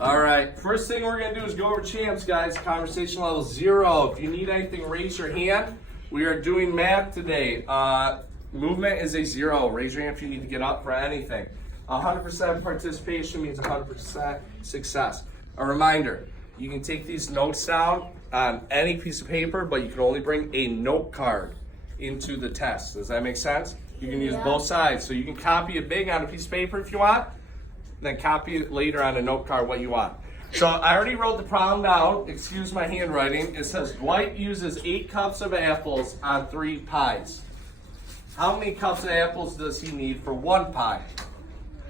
All right, first thing we're gonna do is go over champs, guys. Conversation level 0. If you need anything, raise your hand. We are doing math today. Movement is a 0. Raise your hand if you need to get up for anything. 100% participation means 100% success. A reminder, you can take these notes down on any piece of paper, but you can only bring a note card into the test. Does that make sense? You can use both sides. So you can copy it big on a piece of paper if you want, then copy it later on a note card what you want. So I already wrote the problem down. Excuse my handwriting. It says Dwight uses 8 cups of apples on 3 pies. How many cups of apples does he need for 1 pie?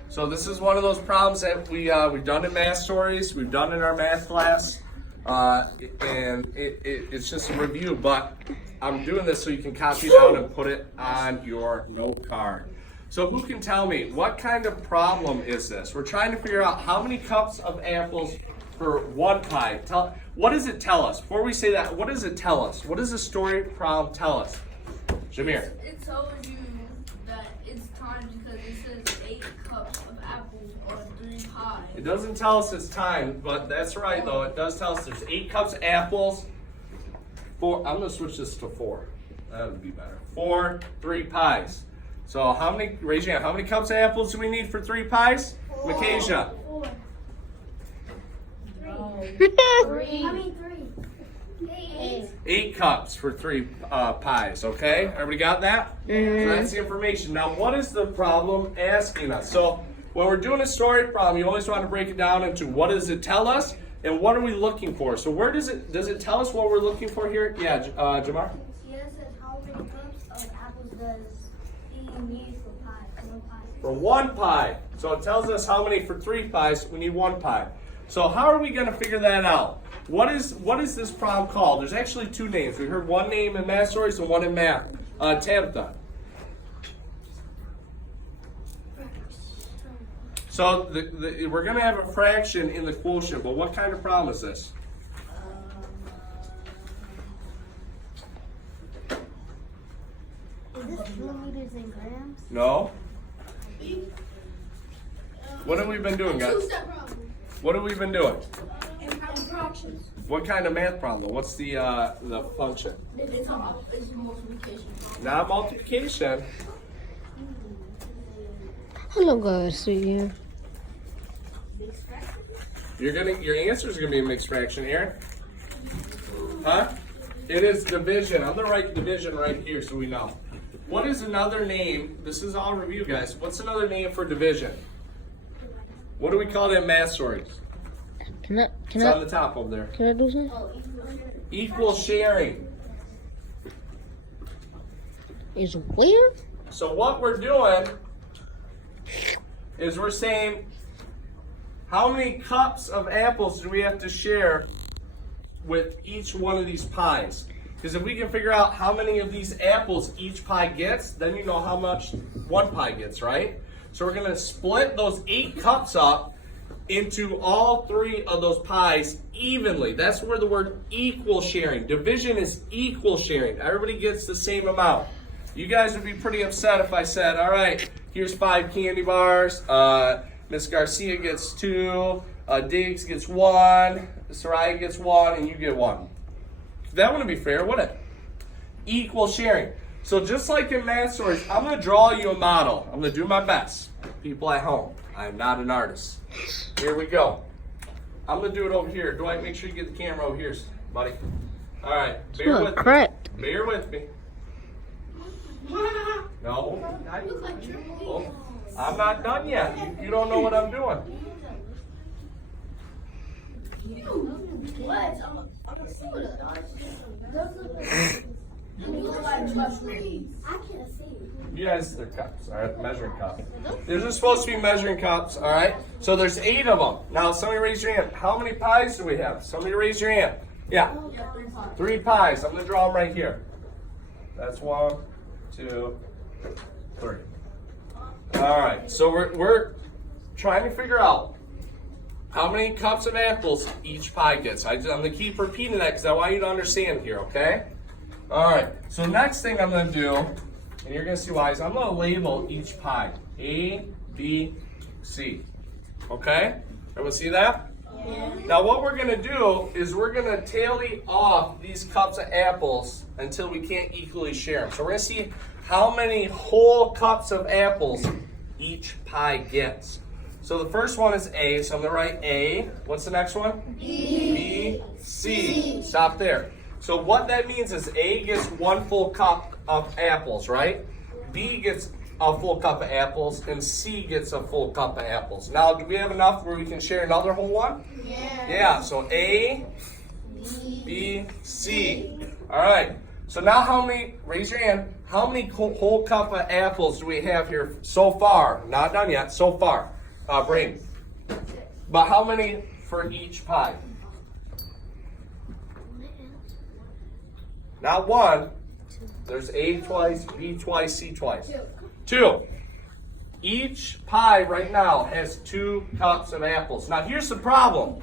So this is one of those problems that we've done in math stories. We've done in our math class. And it's just a review, but I'm doing this so you can copy it down and put it on your note card. So who can tell me, what kind of problem is this? We're trying to figure out how many cups of apples for 1 pie. What does it tell us? Before we say that, what does it tell us? What does the story problem tell us? Jameer. It tells you that it's time because it says 8 cups of apples on 3 pies. It doesn't tell us it's time, but that's right though. It does tell us there's 8 cups of apples. I'm gonna switch this to 4. That would be better. 4, 3 pies. So how many, raise your hand, how many cups of apples do we need for 3 pies? Makasia. 4. 3. 8. 8 cups for 3 pies, okay? Everybody got that? So that's the information. Now, what is the problem asking us? So when we're doing a story problem, you always want to break it down into what does it tell us and what are we looking for? So where does it tell us what we're looking for here? Yeah, Jamar? Yeah, it says how many cups of apples does he need for pie? 1 pie. For 1 pie. So it tells us how many for 3 pies, we need 1 pie. So how are we going to figure that out? What is this problem called? There's actually 2 names. We heard one name in math stories and one in math. Tabitha. So we're going to have a fraction in the quotient, but what kind of problem is this? Is this millimeters and grams? No. What have we been doing, guys? 2-step problem. What have we been doing? Fractions. What kind of math problem? What's the function? It's multiplication. Not multiplication. Hello guys, see you. Your answers are gonna be a mixed fraction, Aaron. Huh? It is division. I'm gonna write division right here so we know. What is another name? This is all review, guys. What's another name for division? What do we call it in math stories? It's on the top over there. Can I do something? Equal sharing. Is where? So what we're doing is we're saying how many cups of apples do we have to share with each one of these pies? Because if we can figure out how many of these apples each pie gets, then you know how much 1 pie gets, right? So we're going to split those 8 cups up into all 3 of those pies evenly. That's where the word equal sharing. Division is equal sharing. Everybody gets the same amount. You guys would be pretty upset if I said, all right, here's 5 candy bars. Miss Garcia gets 2. Diggs gets 1. Soraya gets 1, and you get 1. That wouldn't be fair, would it? Equal sharing. So just like in math stories, I'm going to draw you a model. I'm going to do my best. People at home, I'm not an artist. Here we go. I'm going to do it over here. Dwight, make sure you get the camera over here, buddy. All right, bear with me. Bear with me. No, I'm not done yet. You don't know what I'm doing. What? I'm a soda. I can't see. You guys, they're cups, all right? Measuring cups. These are supposed to be measuring cups, all right? So there's 8 of them. Now, somebody raise your hand. How many pies do we have? Somebody raise your hand. Yeah. 3 pies. I'm going to draw them right here. That's 1, 2, 3. All right. So we're trying to figure out how many cups of apples each pie gets. I'm going to keep repeating that because I want you to understand here, okay? All right. So next thing I'm going to do, and you're going to see why, is I'm going to label each pie. A, B, C. Okay? Everyone see that? Now what we're gonna do is we're gonna tally off these cups of apples until we can't equally share them. So we're gonna see how many whole cups of apples each pie gets. So the first one is A, so I'm gonna write A. What's the next one? B, C. Stop there. So what that means is A gets 1 full cup of apples, right? B gets a full cup of apples, and C gets a full cup of apples. Now, do we have enough where we can share another whole one? Yeah, so A, B, C. All right, so now how many, raise your hand, how many whole cup of apples do we have here so far? Not done yet, so far. Braden. But how many for each pie? Not one. There's A twice, B twice, C twice. 2. Each pie right now has 2 cups of apples. Now here's the problem.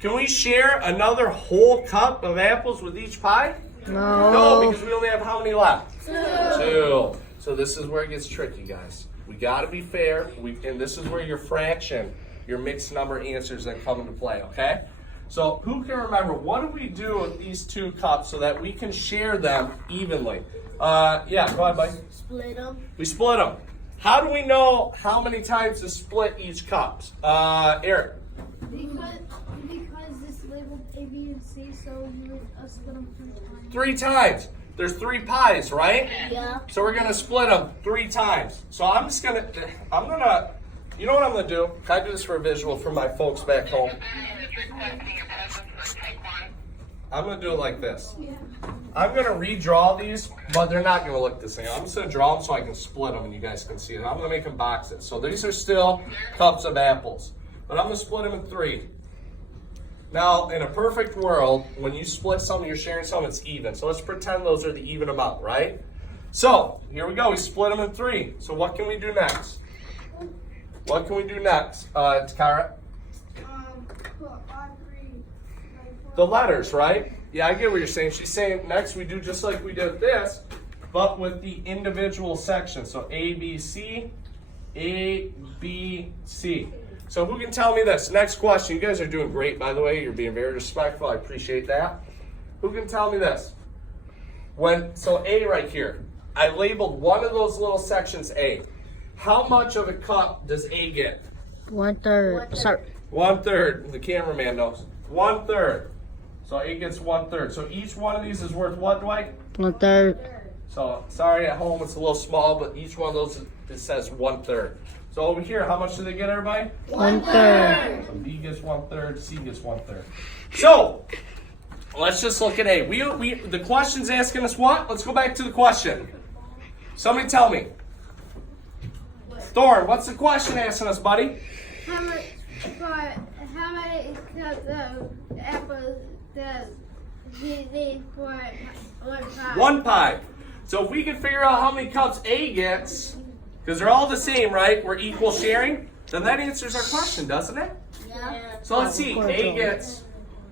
Can we share another whole cup of apples with each pie? No, because we only have how many left? 2. So this is where it gets tricky, guys. We got to be fair, and this is where your fraction, your mixed number answers that come into play, okay? So who can remember, what do we do with these 2 cups so that we can share them evenly? Yeah, go ahead, buddy. Split them. We split them. How do we know how many times to split each cups? Eric. Because this labeled A, B, and C, so you would split them 3 times. 3 times. There's 3 pies, right? Yeah. So we're gonna split them 3 times. So I'm gonna, you know what I'm gonna do? Can I do this for a visual for my folks back home? I'm gonna do it like this. I'm gonna redraw these, but they're not gonna look the same. I'm just gonna draw them so I can split them and you guys can see it. I'm gonna make them boxes. So these are still cups of apples, but I'm gonna split them in 3. Now, in a perfect world, when you split something, you're sharing something, it's even. So let's pretend those are the even amount, right? So here we go. We split them in 3. So what can we do next? What can we do next, Takara? The letters, right? Yeah, I get what you're saying. She's saying next we do just like we did this, but with the individual sections. So A, B, C, A, B, C. So who can tell me this? Next question. You guys are doing great, by the way. You're being very respectful. I appreciate that. Who can tell me this? So A right here, I labeled one of those little sections A. How much of a cup does A get? 1/3. Sorry. 1/3. The cameraman knows. 1/3. So A gets 1/3. So each one of these is worth what, Dwight? 1/3. So sorry at home it's a little small, but each one of those it says 1/3. So over here, how much do they get, everybody? 1/3. So B gets 1/3, C gets 1/3. So let's just look at A. The question's asking us what? Let's go back to the question. Somebody tell me. Thorn, what's the question asking us, buddy? How many cups of apples does he need for 1 pie? 1 pie. So if we can figure out how many cups A gets, because they're all the same, right? We're equal sharing, then that answers our question, doesn't it? Yeah. So let's see. A gets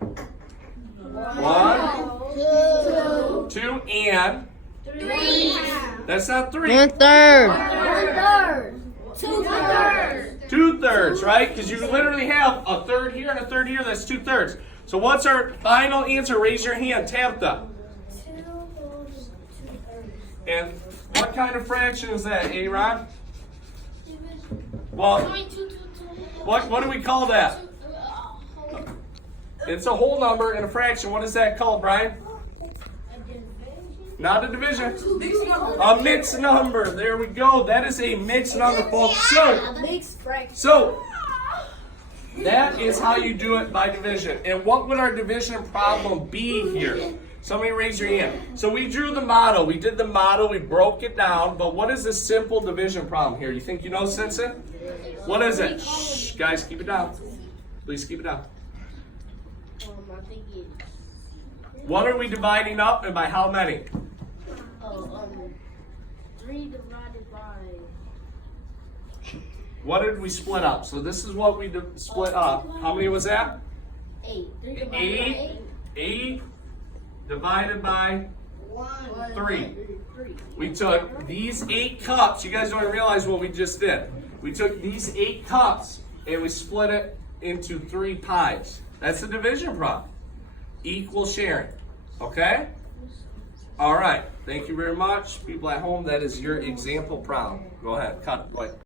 1, 2, and 3. that's not 3. 1/3. 1/3. 2/3. 2/3, right? Because you literally have a third here and a third here. That's 2/3. So what's our final answer? Raise your hand, Tabitha. 2 wholes, 2/3. And what kind of fraction is that, A-Rod? Well, what do we call that? It's a whole number and a fraction. What is that called, Brian? Not a division. A mixed number. There we go. That is a mixed number, folks. So that is how you do it by division. And what would our division problem be here? Somebody raise your hand. So we drew the model. We did the model. We broke it down. But what is a simple division problem here? You think you know, Simpson? What is it? Shh, guys, keep it down. Please keep it down. What are we dividing up and by how many? 3 divided by What did we split up? So this is what we split up. How many was that? 8. 8 divided by 3. We took these 8 cups. You guys don't realize what we just did. We took these 8 cups and we split it into 3 pies. That's a division problem. Equal sharing. Okay? All right. Thank you very much. People at home, that is your example problem. Go ahead. Cut. Go ahead.